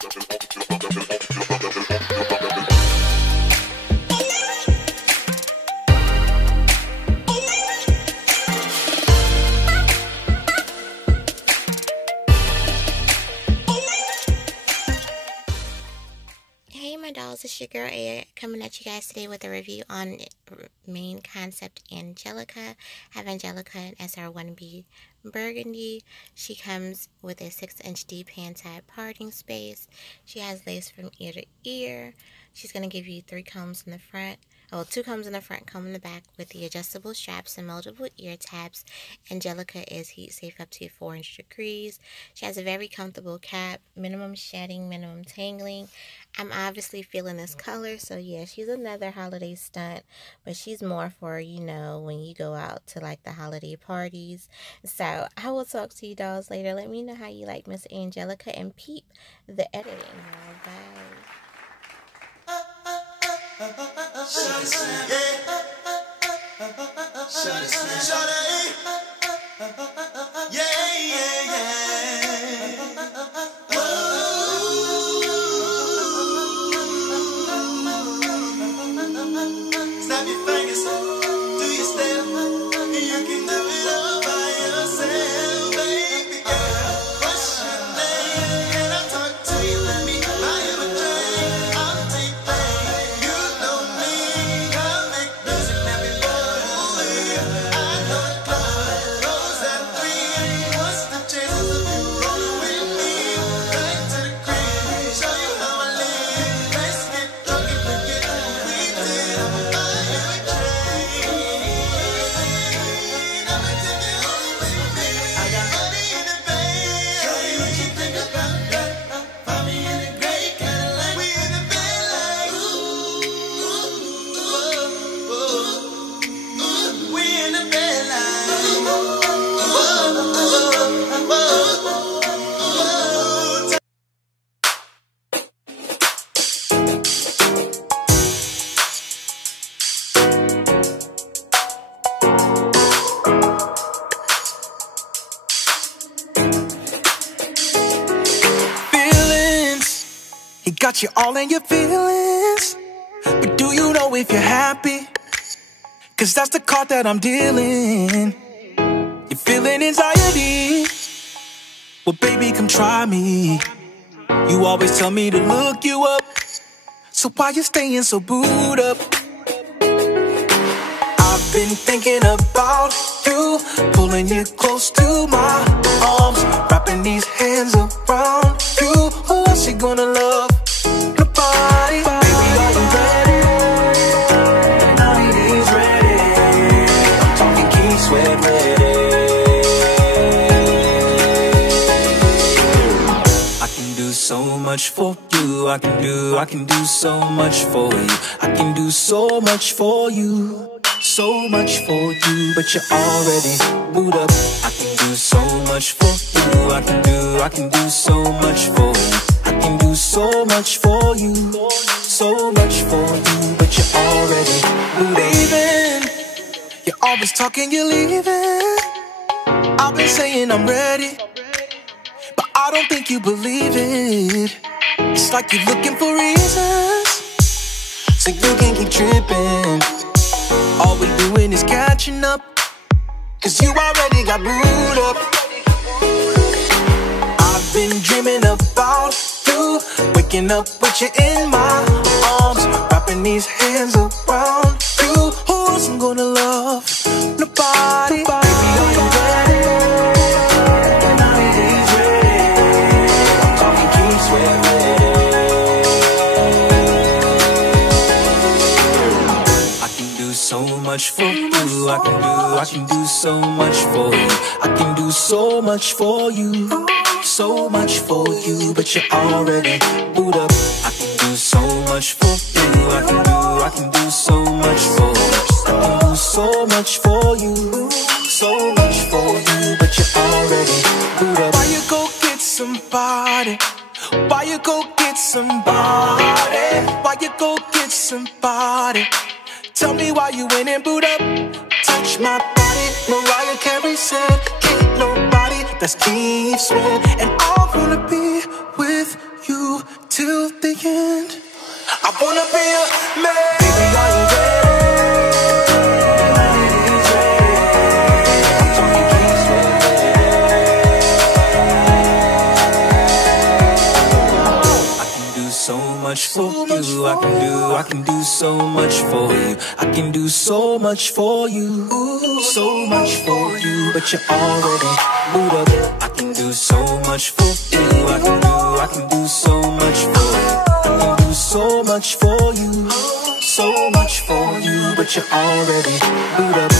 Hey my dolls, it's your girl A coming at you guys today with a review on main concept Angelica. I have Angelica in SR1B Burgundy. She comes with a 6-inch deep hand-tied parting space. She has lace from ear to ear. She's going to give you 3 combs in the front. Oh, 2 combs in the front, comb in the back with the adjustable straps and multiple ear tabs. Angelica is heat safe up to 400 degrees. She has a very comfortable cap, minimum shedding, minimum tangling. I'm obviously feeling this color, so yeah, she's another holiday stunt, but she's more for, you know, when you go out to like the holiday parties. So I will talk to you dolls later. Let me know how you like Miss Angelica and peep the editing. Bye. Snap your fingers, do your step. You can do it all by yourself, baby girl. What's your name? Can I talk to you? Let me buy you a drink. I'll take pain. You know me. I'll make music that be boy. I know the club goes at 3. What's the chances of you rolling with me? Back to the crib, show you how I live. Let's get drunk and forget what we did. I'ma buy you a drink. I'ma take you home with me. I got money in the bank. Show you what you think about that. Find me in a gray Cadillac. We in the bed like we in the bed like Feelings, he got you all in your feelings. But do you know if you're happy? Cause that's the card that I'm dealing. You're feeling anxiety? Well baby, come try me. You always tell me to look you up, so why you staying so booed up? I've been thinking about you, pulling you close to my arms, wrapping these hands around you. Who else you gonna love? Nobody. Baby, are you ready? The night is ready. I'm talking Keith Sweat ready. I can do so much for you. I can do so much for you. I can do so much for you. So much for you, but you're already booed up. I can do so much for you. I can do so much for you. I can do so much for you. So much for you, but you're already leaving. You're always talking, you're leaving. I've been saying I'm ready, but I don't think you believe it. It's like you're looking for reasons, so you can keep tripping. All we doing is catching up, cause you already got booed up. I've been dreaming about you, waking up with you in my arms, wrapping these hands around you. Who else I'm gonna love? Nobody. Baby, are you ready? The night is ready. I'm talking Keith Sweat ready. So much for you, I can do so much for you. I can do so much for you, so much for you, but you're already booed up. I can do so much for you. I can do so much for you. I can do so much for you, so much for you, but you're already booed up. Why you go get somebody? Why you go get somebody? Why you go get somebody? Tell me why you went and boot up. Touch my body, Mariah Carey said, can't nobody that's Keith Sweat. And I wanna be with you till the end. I wanna be a man. Baby, are you ready? So much for you, I can do so much for you. I can do so much for you, so much for you. But you're already moved up. I can do so much for you. I can do so much for you. I can do so much for you, so much for you. But you're already moved up.